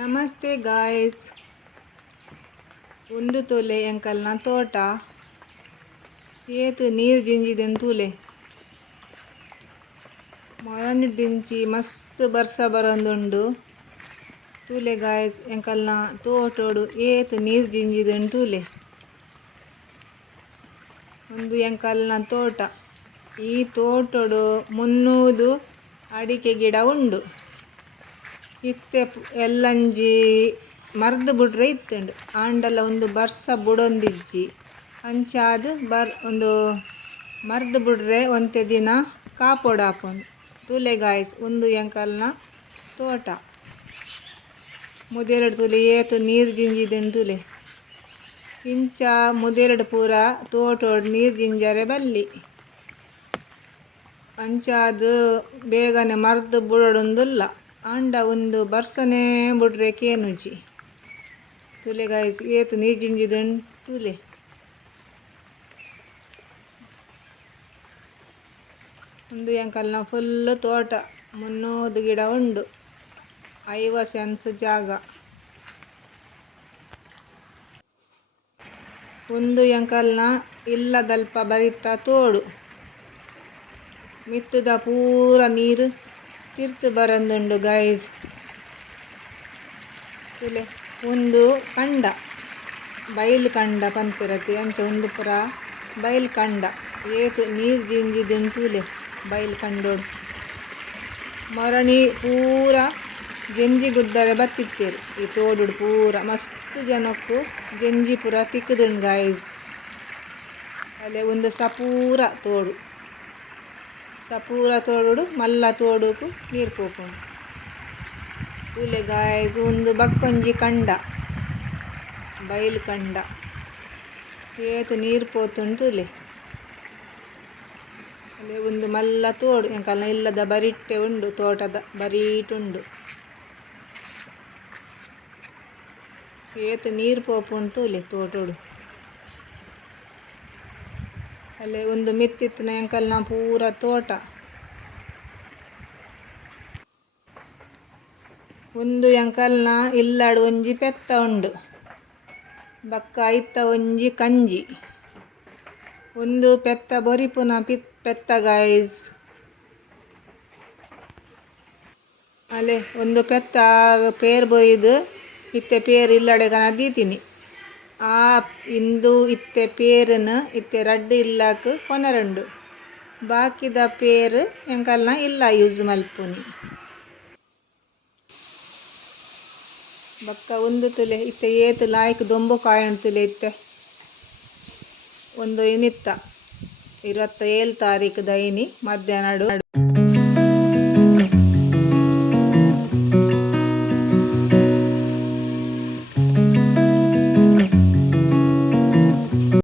ನಮಸ್ತೆ ಗಾಯ್ಸ್. ಒಂದು ತೊಲೆ ಎಂಕಲ್ನ ತೋಟ ಏತು ನೀರು ಜಿಂಜಿದೆನು ತೂಲೆ ಮೊರನಿಡ್ದಿಂಚಿ ಮಸ್ತ್ ಬರ್ಸ ಬರೊಂದುಂಡು ತೂಲೆ ಗಾಯ್ಸ್. ಎಂಕಲ್ನ ತೋಟೋಡು ಏತು ನೀರು ಜಿಂಜಿದೆನು ತೂಲೆ. ಒಂದು ಎಂಕಲ್ನ ತೋಟ. ಈ ತೋಟೋಡು 300 ಅಡಿಕೆ ಗಿಡ ಉಂಡು. ಇತ್ತೆ ಎಲ್ಲಂಜಿ ಮರ್ದು ಬಿಡ್ರೆ ಇತ್ತುಂಡು ಆಂಡಲ ಒಂದು ಬರ್ಸ ಬುಡೊಂದಿಜ್ಜಿ ಅಂಚಾದ್ ಒಂದು ಮರ್ದು ಬಿಡ್ರೆ ಒಂತೆ ದಿನ ಕಾಪೊಡಾಪುಂಡು ತೂಲೆ ಗಾಯ್ಸ್. ಒಂದು ಎಂಕಲ್ನ ತೋಟ ಮುದೆರಡು ತೂಲೆ ಏತು ನೀರು ಜಿಂಜಿದೆನು ತೂಲೆ. ಇಂಚ ಮುದೆರಡು ಪೂರ ತೋಟೋಡು ನೀರು ಜಿಂಜರೆ ಬಲ್ಲಿ ಅಂಚಾದ್ ಬೇಗನೆ ಮರ್ದು ಬುಡೊಂದುಲ್ಲ. ಆಂಡ ಒಂದು ಬರ್ಸನೇ ಬಿಡ್ರೆ ಕೇನುಜಿ ತೂಲೆ ಗಾಯ್ಸ್. ಏತು ನೀರು ಜಿಂಜಿದೆನು ತೂಲೆ. ಒಂದು ಎಂಕಲ್ನ ಫುಲ್ಲು ತೋಟ 300 ಗಿಡ ಉಂಡು. 5 ಸೆನ್ಸ್ ಜಾಗ. ಒಂದು ಎಂಕಲ್ನ ಇಲ್ಲದಲ್ಪ ಬರಿತ ತೋಡು ಮಿತ್ತದ ಪೂರ ನೀರು ತಿರ್ತು ಬರೊಂದುಂಡು ಗೈಸ್ ತೂಲೆ. ಒಂದು ಕಂಡ ಬೈಲು ಕಂಡ ಪನ್ಪಿರತಿ ಅಂಚ ಒಂದು ಪುರ ಬೈಲು ಕಂಡ ಏತು ನೀರು ಜಿಂಜಿದೆನು ತೂಲೆ. ಬೈಲು ಕಂಡೋಡು ಮೊರಣಿ ಪೂರ ಜಂಜಿ ಗುದ್ದರೆ ಬತ್ತಿತ್ತೇರು ಈ ತೋಡುಡು ಪೂರ ಮಸ್ತ್ ಜನಕ್ಕೂ ಜಂಜಿ ಪೂರ ತಿಕ್ಕುದುಂಡು ಗೈಸ್. ಅಲ್ಲೇ ಒಂದು ಸಪೂರ ತೋಡು ತೋಡುಡು ಮಲ್ಲ ತೋಡುಕು ನೀರು ಪೋಪುಂಡು ತೂಲೆ ಗಾಯ್ಸ್. ಒಂದು ಬಕ್ಕೊಂಜಿ ಕಂಡ ಬೈಲು ಕಂಡ ಏತು ನೀರು ಪೋತುಂಡು ತೂಲೆ. ಅಲ್ಲೇ ಒಂದು ಮಲ್ಲ ತೋಡು ಎಂಕಲ್ನ ಇಲ್ಲದ ಬರಿಟ್ಟೆ ಉಂಡು ತೋಟದ ಬರೀಟುಂಡು ಏತು ನೀರು ಪೋಪುಂಡು ತೂಲೆ ತೋಟೋಡು. ಅಲ್ಲೇ ಒಂದು ಮಿತ್ತಿತ್ತಿನ ಎಂಕಲ್ನ ಪೂರ ತೋಟ. ಒಂದು ಎಂಕಲ್ನ ಇಲ್ಲಡು ಒಂಜಿ ಪೆತ್ತ ಉಂಡು ಬಕ್ಕ ಐತ ಒಂಜಿ ಕಂಜಿ. ಒಂದು ಪೆತ್ತ ಬೊರಿಪುನ ಪೆತ್ತ ಗೈಸ್. ಅಲ್ಲೇ ಒಂದು ಪೆತ್ತ ಪೇರು ಬೊಯ್ದು ಇತ್ತೆ ಪೇರು ಇಲ್ಲಡೆ ಕನ ದೀತಿನಿ ಆ ಇಂದು ಇತ್ತೆ ಪೇರನ್ನು ಇತ್ತೆ ರಡ್ಡು ಇಲ್ಲಕ್ ಕೊನರುಂಡು. ಬಾಕಿದ ಪೇರು ಎಂಕಲ್ನ ಇಲ್ಲ ಯೂಸ್ ಮಲ್ಪುನಿ ಬಕ್ಕ ಒಂದು ತುಲೆ ಇತ್ತೆ ಏತು ಲಾಯ್ಕ್ ದೊಂಬು ಕಾಯಣ್ ತುಲೆ. ಇತ್ತೆ ಒಂದು ಇನಿತ್ತ 27 ತಾರೀಕು ದೈನಿ ಮಧ್ಯಾಹ್ನ